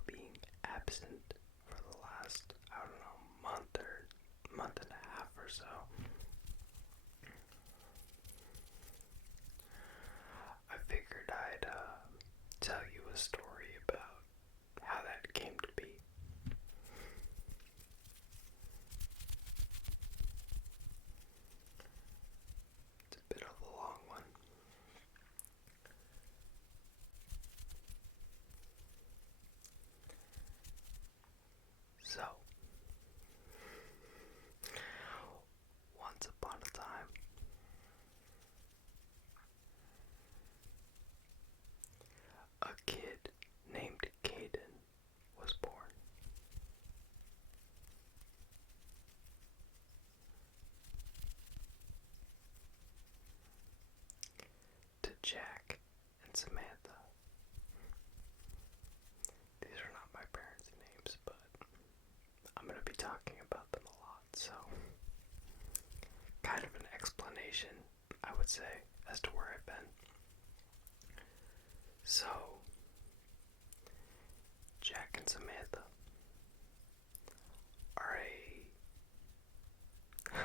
about being absent for the last, I don't know, month and a half or so. I figured I'd tell you a story about how that came to be. It's a bit of a long one. So, once upon a time, a kid named Kaden was born. To Jack and Samantha. These are not my parents' names, but I'm going to be talking about them a lot, so kind of an explanation, I would say, as to where I've been. So, Jack and Samantha are a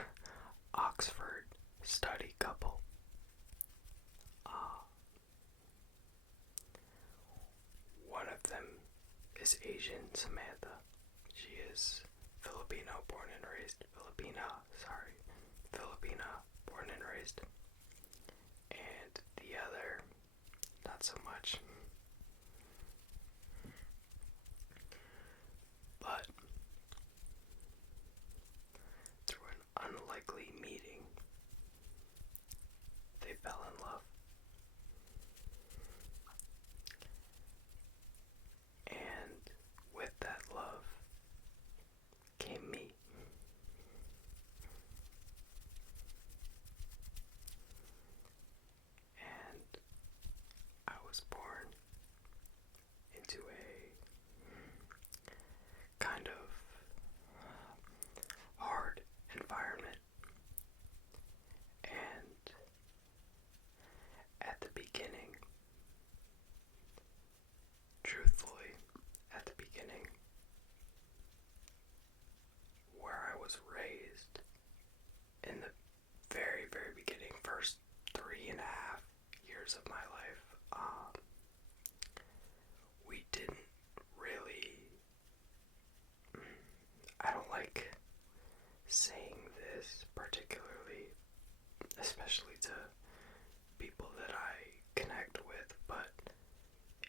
Oxford study couple. One of them is Asian, Samantha. She is Filipina, born and raised. Filipina, born and raised. And the other, not so much. But through an unlikely meeting, they fell in love. And with that love came me. And I was born into a kind of hard environment. And at the beginning, truthfully, at the beginning, where I was raised, in the very, very beginning, first 3.5 years of my life, we didn't really, I don't like saying this particularly, especially to people that I connect with, but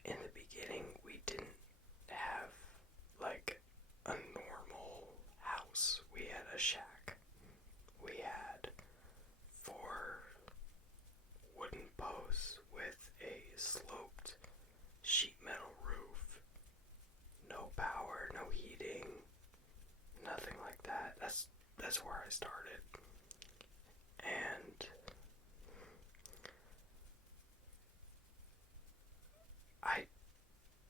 in the beginning we didn't have like a normal house. We had a shack. We had 4 wooden posts with a sloped sheet metal roof. No power, no heating, nothing like that. That's where I started. And I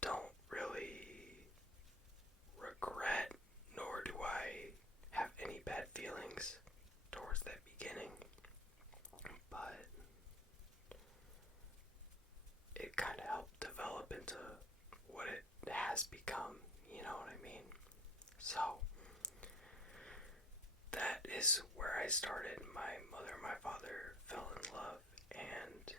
don't really regret, nor do I have any bad feelings towards that beginning, but it kind of helped develop into what it has become, you know what I mean? So, that is where I started. My mother and my father fell in love, and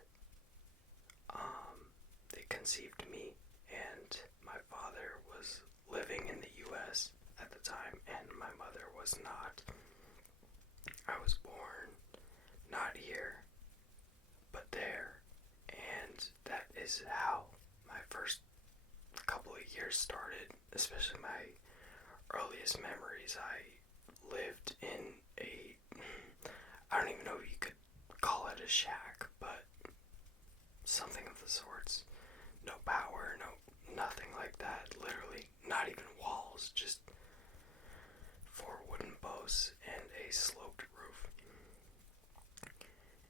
they conceived me, and my father was living in the U.S. at the time, and my mother was not. I was born not here, but there, and that is how my first couple of years started, especially my earliest memories. I lived in I don't even know if you could call it a shack, but something of the sorts. No power, nothing like that, literally, not even walls, just 4 wooden posts and a sloped roof.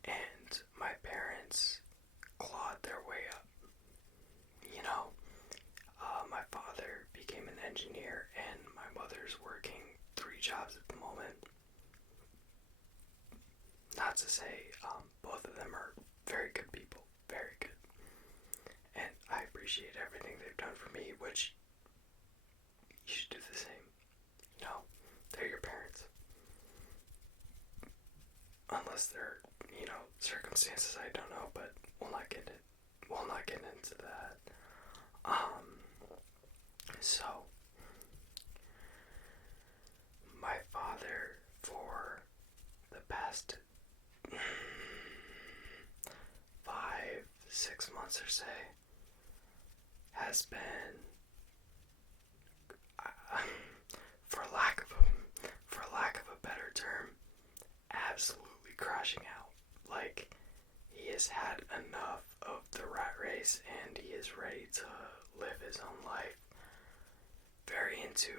And my parents clawed their way up. You know, my father became an engineer, and my mother's working 3 jobs at the moment. Not to say both of them are very good people, very good. And I appreciate everything they've done for me, which circumstances, I don't know, but we'll not get into that. So my father, for the past 5-6 months or so, has been, for lack of a better term, absolutely crashing out. Like, he has had enough of the rat race and he is ready to live his own life. Very into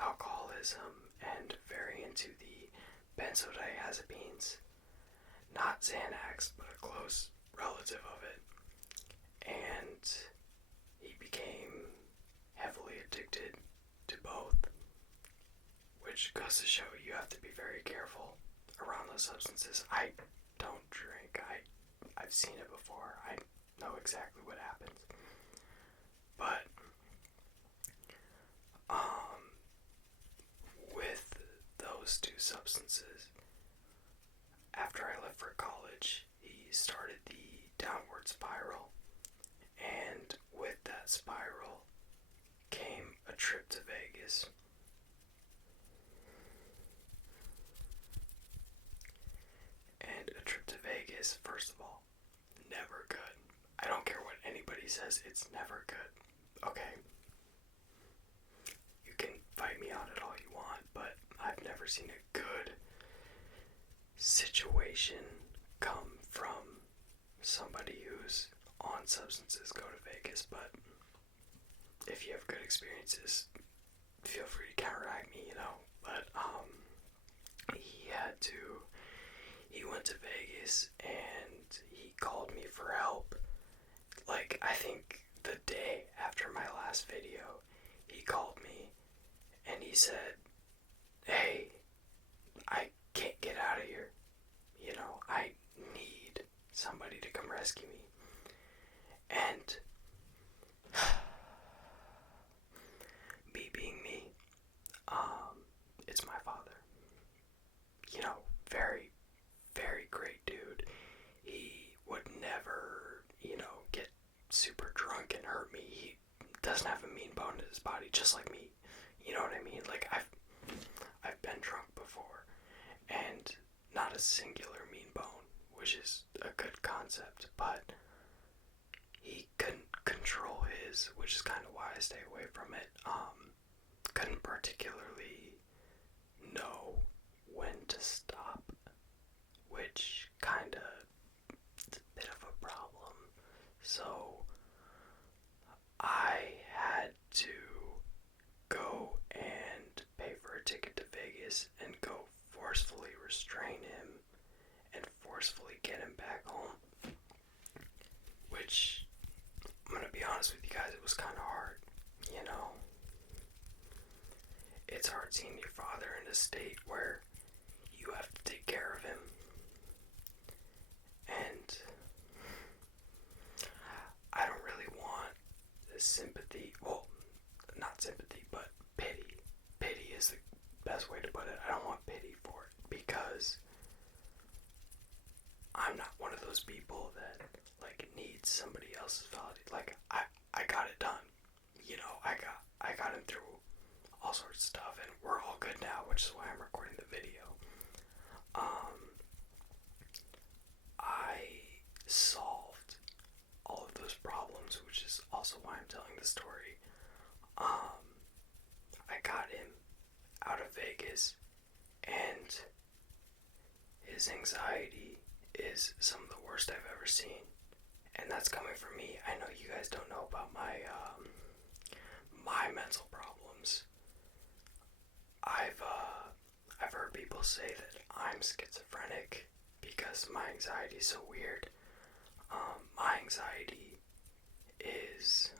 alcoholism and very into the benzodiazepines. Not Xanax, but a close relative of it. And he became heavily addicted to both, which goes to show you have to be very careful around those substances. I don't drink. I've seen it before. I know exactly what happens. But with those two substances, after I left for college, he started the downward spiral, and with that spiral came a trip to Vegas. And a trip to Vegas, first of all, never good. I don't care what anybody says, it's never good. Okay? You can fight me on it all you want, but I've never seen a good situation come from somebody who's on substances go to Vegas. But if you have good experiences, feel free to counteract me, But he went to Vegas and he called me for help. Like, I think the day after my last video, he called me and he said, "Hey, I can't get out of here. I need somebody to come rescue me." And me being me, it's my father. Very, very great dude. He would never, get super drunk and hurt me. He doesn't have a mean bone in his body, just like me. You know what I mean? Like, I've been drunk before, and not a singular mean bone, which is a good concept, but he couldn't control his, which is kind of why I stay away from it. Couldn't particularly know when to stop, which kind of is a bit of a problem. So I had to go and pay for a ticket to Vegas and go forcefully restrain him and forcefully get him back home, which, I'm gonna be honest with you guys, it was kind of hard. It's hard seeing your father in a state where you have to take care of him. And I don't really want sympathy, well, not sympathy, but pity. Pity is the best way to put it. I don't want pity for it, because I'm not one of those people that, needs somebody else's validation. I got it done. I got him through all sorts of stuff, and we're all good now, which is why I'm recording the video. I solved all of those problems, which is also why I'm telling the story. I got him out of Vegas, and his anxiety is some of the worst I've ever seen. And that's coming from me. I know you guys don't know about my mental problems. I've heard people say that I'm schizophrenic because my anxiety is so weird. My anxiety is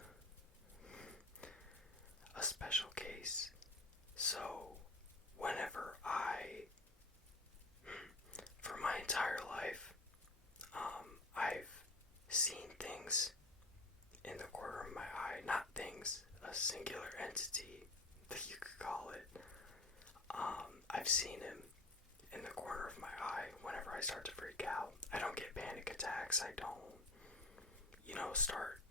a special case. So whenever for my entire life, I've seen things in the corner of my eye. Not things, a singular entity that you could call it. I've seen him in the corner of my eye whenever I start to freak out. I don't get panic attacks. I don't, start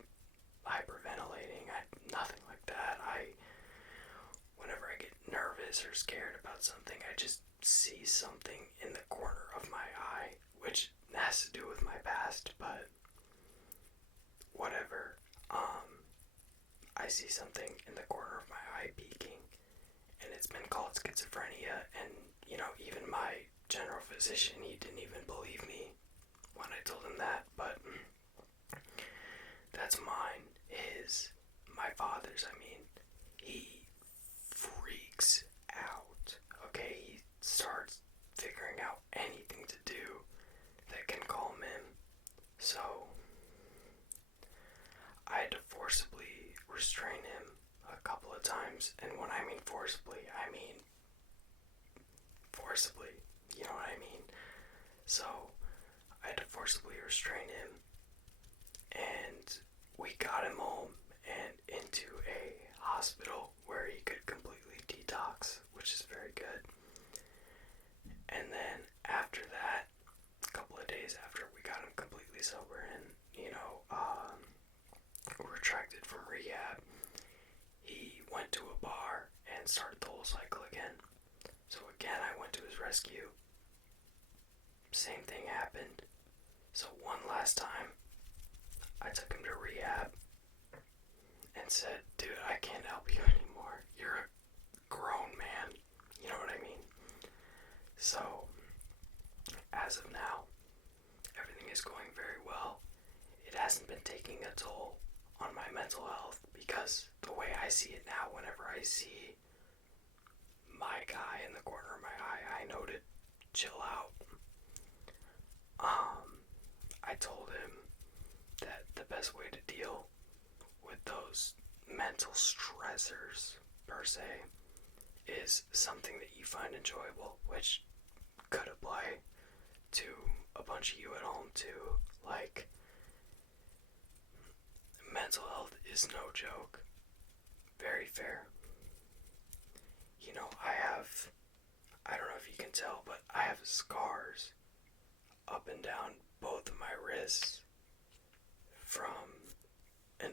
hyperventilating. Nothing like that. Whenever I get nervous or scared about something, I just see something in the corner of my eye, which has to do with my past, but whatever. I see something in the corner of my eye peeking, and it's been called schizophrenia, and, even my general physician, he didn't even believe me when I told him that, but that's mine. My father's, he freaks out, okay? He starts figuring out anything to do that can calm him, so I had to forcibly restrain him a couple of times, and when I mean forcibly, you know what I mean? So, I had to forcibly restrain him, and we got him home and into a hospital where he could completely detox, which is very good. And then after that, a couple of days after we got him completely sober and, retracted from rehab, he went to a bar and started the whole cycle again. So again, I went to his rescue. Same thing happened. So one last time, I took him to rehab and said, dude, I can't help you anymore. You're a grown man. You know what I mean? So, as of now, everything is going very well. It hasn't been taking a toll on my mental health, because the way I see it now, whenever I see my guy in the corner of my eye, I know to chill out. I told him that the best way to deal with those mental stressors, per se, is something that you find enjoyable, which could apply to a bunch of you at home too. Like, mental health is no joke. Very fair. I don't know if you can tell, but I have scars up and down both of my wrists from an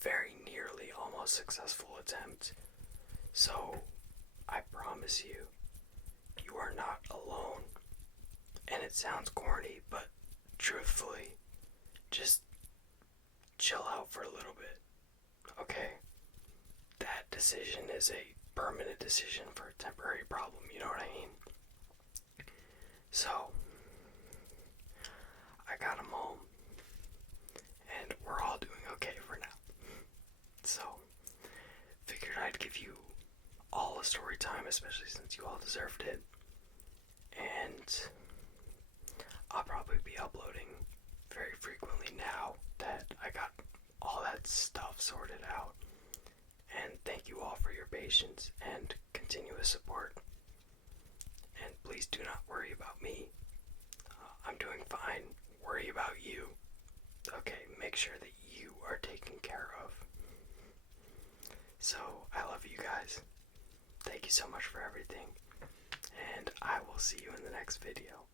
very nearly almost successful attempt. So, I promise you, you are not alone. And it sounds corny, but truthfully, just chill out for a little bit, okay? That decision is a permanent decision for a temporary problem, you know what I mean? So, I got him home, and we're all doing okay for now. So, figured I'd give you all a story time, especially since you all deserved it. And I'll probably be uploading very frequently now that I got all that stuff sorted out. And thank you all for your patience and continuous support. And please do not worry about me. I'm doing fine. Worry about you. Okay, make sure that you are taken care of. So, I love you guys. Thank you so much for everything. And I will see you in the next video.